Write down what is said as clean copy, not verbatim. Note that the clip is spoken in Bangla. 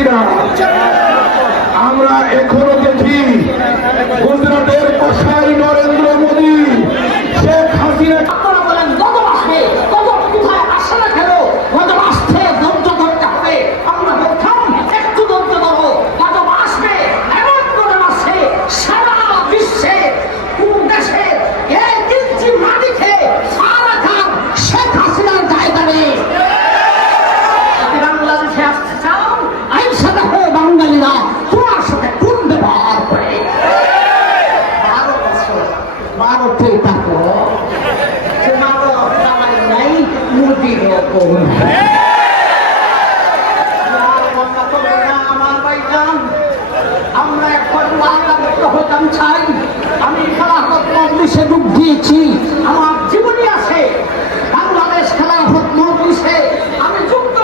কিনা? আমরা এখনো দেখি গুজরাটের কসাই নরেন্দ্র মোদী, শেখ হাসিনা। আপনারা বলেন গজব আসবে, গজব কোথায় আসে না কেন? গজব আসতে ধৈর্য ধরতে হবে। আমরা বলতাম একটু ধৈর্য ধরো, গজব আসবে। এমন গজব আসছে সারা বিশ্বে কোন দেশে এক ইঞ্চি মাটিতে সারা খান শেখ হাসিনার জায়গা নেই। আপনি বাংলাদেশে আসতে চান, আইনসা দেখো বাঙালিরা তোমার সাথে কোন ব্যবহার করে। 12 বছর ভারতে থাকো, তোমারও জামাই নাই, মোদিরও বউ নাই। আমার ভাইজান, আমরা এখন লাগামুক্ত হতাম চাই। আমি খেলাফত মজলিসে ডুব দিয়েছি, আমার জীবনী আছে। বাংলাদেশ খেলাফত মজলিসে আমি যুক্ত